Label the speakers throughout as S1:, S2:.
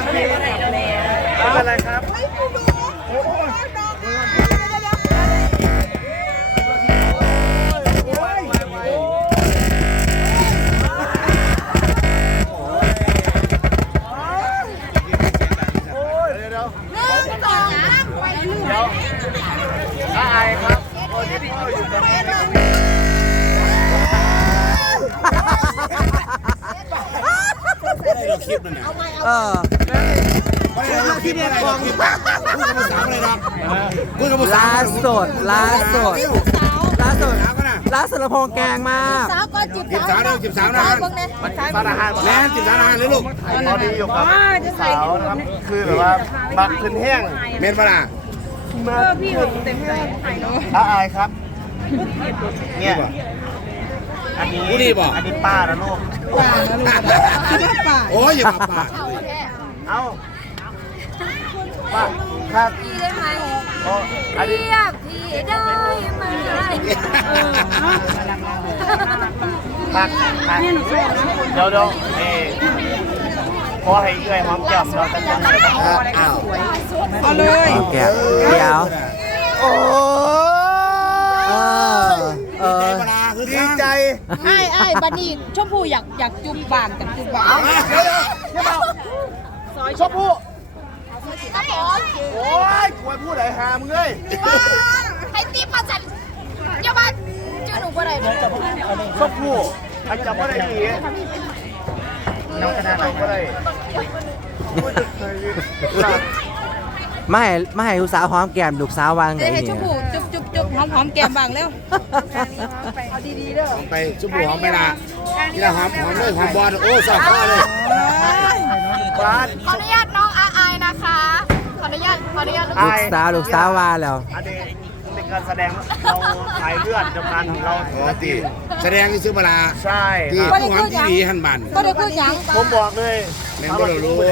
S1: อะไรครับอะไรครับโอ้ยพี่อยู่ตรงนี้
S2: ไม่ได้เราคลิปนั่นน่ะไม่ได้เราคลิปอะไรเราคลิปพูดกับภาษาอะไรนะพูดกับภาษา
S3: ล่าสุดละพงแกงมาก
S4: สาวก็จีบ
S2: จีบสาวนะจีบสาวนะ
S1: มันสารอาหาร
S2: แม่จีบสาวนะเลยลูก
S1: ตอนนี้อยู่กับสาวนะครับคือแบบว่าบักขึ้นแห้ง
S2: เมนปลา
S4: พี่เต็มใจถ่ายเนาะ
S1: อายครับเนี่ยอันนี้อันนี้ป้านะลูก
S2: โอ้ยอย่ามาปาก
S1: เอ้าป้าครับ
S4: พี่ได้ไหม
S1: อันนี้
S4: เรียกพี่ได้ไหม
S1: พักเดี๋ยวพอให้เอื้อยหอมแก้มเราจะทำอะไรบ้าง
S2: อ้าว
S3: เอาเลยแกะเดี๋ยวโอ้
S2: ใจปลาคือ
S1: ดีใจ
S4: ไอ้บันนี่ชมพู่อยากจุ่มบานกับจุ่มบาน
S1: เดี๋ยวชอบพูดโอ้ยกวยพูดไหนหามึงเลย
S4: ให้ตีมาจัดเดี๋ยวมาชื่อหนูก็ได้
S1: ชอบพูดอันจำว่าอะไรดีน้องกระดาษก็ได้
S3: ไม่ให้ลูกสาวหอมแก้มลูกสาววางไหน
S4: เดี๋ยวให้
S3: เนี่
S4: ช
S3: ย
S4: มพู่จุ๊บหอมแก้มบางแล้วเอาดีๆเด้อ
S2: ไปชุบหัวหอมไปละที่ละหอมเลยหอมบอลโอ้สอบข้อเลย
S1: ร้าน
S4: ขออนุญาตน้องอายนะคะขออนุญาต
S3: ลูกสาวว่าแล้ว
S1: อันนี้เป็นการแสดงเราสายเลือดเดียวกันเรา
S2: โอ้ตีแสดงที่ซื้อปลา
S1: ใช่
S2: ที่ผู้หอมที่ดีหันบัน
S4: ก็ได้พูดยัง
S1: ผมบอกเลย
S2: แม่ก็เรารู้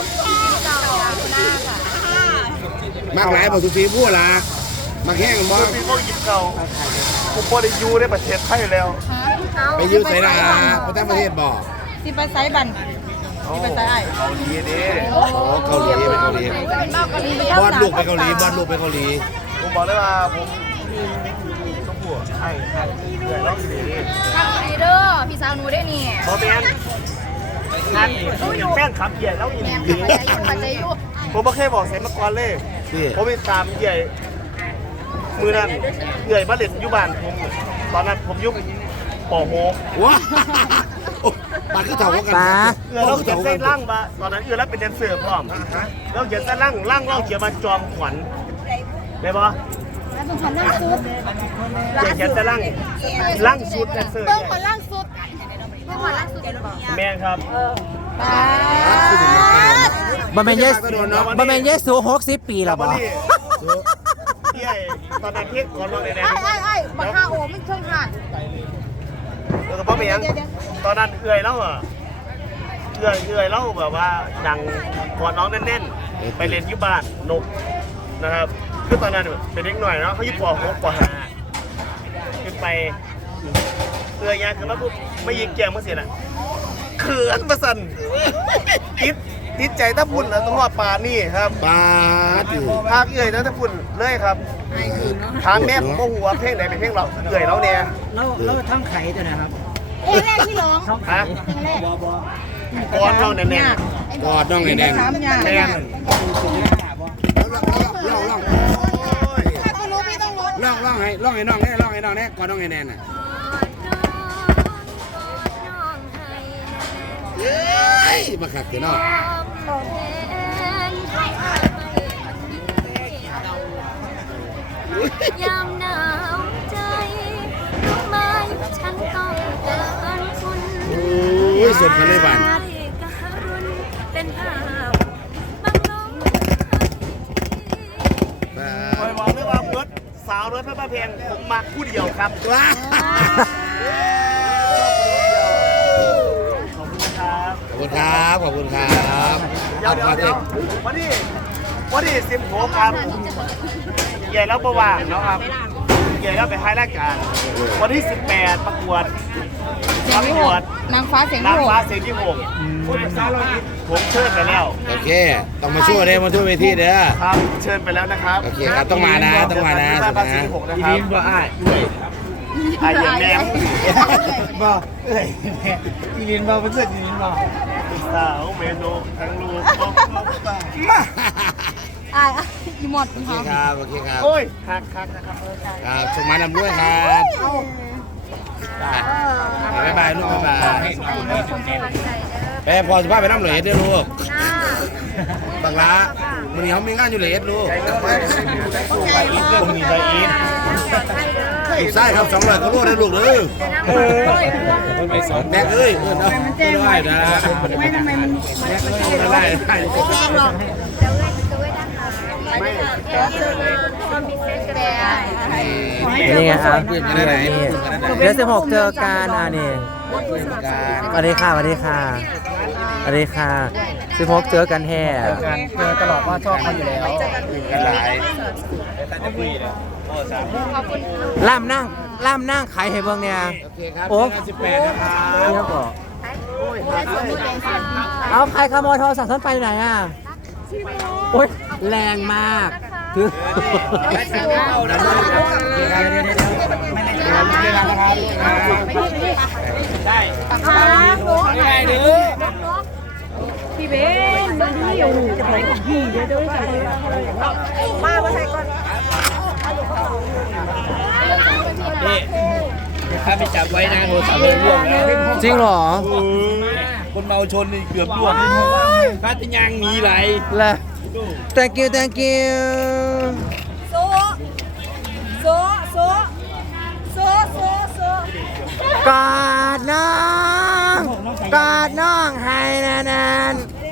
S2: มากหลายบอกสุสีพูดละมาแข่งกันบ่
S1: พี่ก็ยิบเก่าผมพอได้ยูได้ประเทศไทยแล้ว
S2: ไปยืมใส่ลาประเทศประเทศบ่
S4: สิไปไซบันสิไปไซไอ้
S1: เกาหลีดิ
S2: โอ้เกาหลีไปเกาหลีบอลลูกไปเกาหลีบอลลูกไปเกาหลี
S1: ผมบอกเลยว่าผมต้องพูดไอ้เดือดร้อนดี
S4: ทำดีเด้อพี่สาวหนูได้นี่
S1: บอแมนงานอย่างแป้งขับใหญ่แล้วอีก
S4: แม่
S1: ดี
S4: ปัจจัยอยู่
S1: ผมไม่เคยบอกเสมาก่อนเลย
S2: ที่
S1: ผมไปตามใหญ่มือนั้นใหญ่บ้านเล็ดยุบานผมตอนนั้นผมยุบปอโฮ
S2: ว้าปากก็เท่ากัน
S3: ป้า
S1: เราเขียนเส้นล่างมาตอนนั้นแล้วเป็นแดนเซอร์พร้อมเราเขียนเส้นล่างเราเขียนมาจอมขวัญได้ปะ
S4: แล้วเป็นคนล่างสุด
S1: เขียนเส้นล่างชุดแดนเซอร์
S4: เบิ้งคนล่างสุดเบิ้งคนล่างสุด
S1: แม่ครับ
S3: บะเมนเยสู60 ปีแล้วบ่
S1: ที่ไอ้ตอนนั้นที่ก่อนเราในแดน
S4: ไอ้บัตร5 โอไม่เครื่องหัน
S1: แล้วก็พ่อเมียงตอนนั้นเอื่อยเล่าอ่ะเอื่อยเล่าแบบว่าดังกอดน้องแน่นๆไปเรียนยุบ้านนกนะครับคือตอนนั้นเป็นเด็กหน่อยเนาะเขายุบปอ6ปอ5ขึ้นไปเอื่อยยางขึ้นมาปุ๊บไม่ยิงแกงมาเสียน่ะเขื่อนประสันติดใจตะพุ่นแล้วต้องหอดปลานี่ครับ
S2: ปาอยู่
S1: ภาคเอื่อยแล้วตะพุ่นเลยครับทางแม่ผมก็หัวเพลงไหนเป็นเพลงเราเอื่อยแล้วเนี่ย
S3: เราทั้งไข่ตัวนะครับ
S4: เพลงแรกที่ร้อง
S1: ฮะ
S4: เพลงแรก
S1: กอดเราแน่น
S2: กอดน้องแน่น
S1: ๆแน่น
S2: ล่อง
S4: ต้องรู้พี่ต้องรู้
S2: ล่องให้น้องแน่ล่องให้น้องแน่กอดน้องแน่น่ะเฮ้ยมาขัดกันเนาะ
S5: ยามหนาวใจรู้ไหมฉันต้องการคุณ
S2: โอ้ยสดกันเลยบ้าน
S5: เป็นภาพบางลม
S1: คอยบอกเลยว่าเบิร์ดสาวรถพระประเพงผมมาคู่เดียวครับ
S2: ว้า
S1: ขอบคุณครับ
S2: ขอบคุณครับขอบคุณครับ
S1: เดี๋ยววันนี้16ครับใหญ่แล้วประว่างเนาะครับใหญ่แล้วไปให้รายการวันที่18ประกวด
S4: นางฟ้าเสียง
S1: นาง
S4: โลก
S1: ฟ้าเสียงที่หกผมเชิญไปแล้ว
S2: โอเคต้องมาช่วยเด้มาช่วยเวทีเด้อ
S1: ครับเชิญไปแล้วนะครับ
S2: โอเคครับต้องมานะต้องมานะ
S1: นางฟ้าเสียงที่หกนะครับยินบ่อ้ายอ้ายเย็นแม่บ่เอ้ยยินบ่เป็นเพื่อนยินบ่สาวเมโนทั้งลูกมา
S4: อ่ะอีหมด
S2: โอ
S4: อี
S2: เค
S4: หอม
S2: ครับโอเคครับ
S1: โอ้ยคักนะครับ
S2: ครับส่งมานำด้วยครับบ๊ายบายลูกบ๊ายบายไปพอสภาพไปน้ำเหลยเด้อลูกบังละมันนี้เขามีงานอยู่เลยลูก
S1: ผมมีใบอีท
S2: ลูกไส้ครับ200กิโลได้ลูกเด้อแบกเอ้ยเนาะได้นะไม่ทำไมมันได้ได้
S3: นี่ไงครับ
S2: เพื่อนกันได้ไหน
S3: เดี๋ยว16เจอกันนี่สวัสดีค่ะสวัสดีค่ะสวัสดีค่ะ16เจอกันแท้
S1: เจอตลอดว่าชอบเขาอยู่แล้ว
S2: กันหลาย
S3: ล่ามนั่งขายให้เบิ่งเนี่ย
S2: โอเคครับ
S3: โอ้
S2: 18นะครับ
S3: เนี่ยบอกเอาใครขโมยโทรศัพท์ฉันไปไหนอ่ะโอ๊ยแรงมากคือ
S4: พี่เบ้งเบิ่งที่อยู่จะไปของพี่เดี๋ยวจะมาใส่ก่อน
S1: นี่ถ้าไปจับไว้นะโทรศัพท์ร่วงแล้ว
S3: จริงเหรอ
S1: คนเมาชนนี่เกือบร่วงถ้าจะยังหนีไหล
S3: เลย thank you thank you
S4: โซ
S3: กอดน้องกอดน้องให้นาน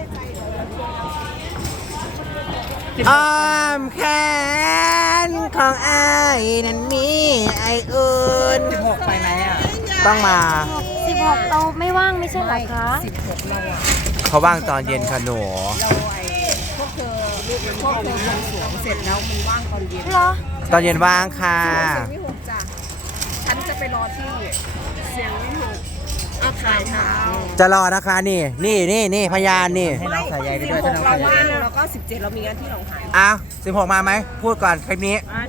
S3: ๆอ้อมแขนของไอ้นั้นมีไอ้อื่นไปไหนอ่ะต้องมา
S5: 16เราไม่ว่างไม่ใช่เหรอคะ
S3: เขาว่างตอนเย็นค่ะหนู
S4: พวกเธอบวงสรวงเสร็จแล้วมึงว่างตอนเย็น
S5: เหรอ
S3: ตอนเย็นว่างค่ะ
S4: วิหกจ้ะฉันจะไปรอที่เสียงวิหกเอาถ่ายเท้า
S3: จะรอนะคะนี่พยานนี่
S4: ให้น้องใส่ใยไปด้วยถ้าน้องใส่ใยแล้วก็17เรามีงานที่หนองคาย
S3: อ้าว16มาไหมพูดก่อนคลิปนี้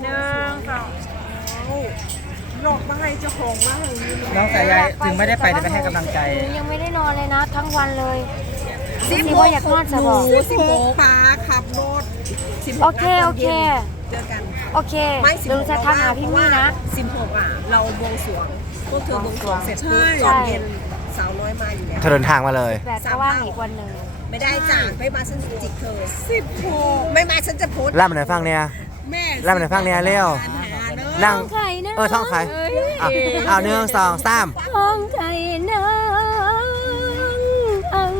S4: หลอกมาให้เจ้าของมาให้
S3: น้องสายใยถึงไม่ได้ไปแต่ไปให้กำลังใจ
S5: หนูยังไม่ได้นอนเลยนะทั้งวันเลย
S4: 16
S5: ว่าอยากนอนจะบอก
S4: 16ป้าขับรถ16
S5: โอเค
S4: เจอกัน
S5: โอเค
S4: ไม่
S5: เดี๋ยวหนูจะทักหาพี่มี่นะ
S4: 16อ่ะเราบวงสรวงพวกเธอบวงสรวงเสร็จปุ๊บตอนเย็นสาวน้อยมาอยู่แล้ว
S3: เธอเดินทางมาเลย
S5: แบบก็ว่างอีกวันหนึ่ง
S4: ไม่ได้จ้ะไม่มาฉันจิกเธอ16ไม่มาฉันจะโพสต์
S3: ล่ำไหนฟังเนี่ย
S4: แม่
S3: ล่ำไหนฟังเนี่ยเร็วนั่ง
S5: ท้องไข่นะ
S3: ท้องไข่เอา1 2 3
S5: ท้องไข่นะอัง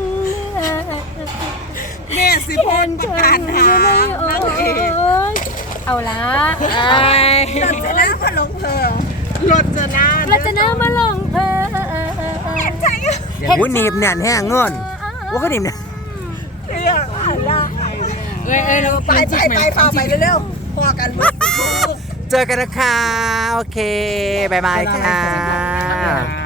S4: แม่สิพนประกาศหานั่งเอง
S5: เอาละ
S4: รถจะน่ามาลงเพลิงรถจะน่า
S5: เราจะน้ำมาลงเพอ
S4: เห็นใจ
S3: วุ้นหนีบแน่นแห้งเงินว่าก็หนีบเนี่ย
S4: เรื่องอะไรเราไปพาไปเร็วๆพอกันลูก
S3: เจอกันนะคะโอเคบายบายค่ะ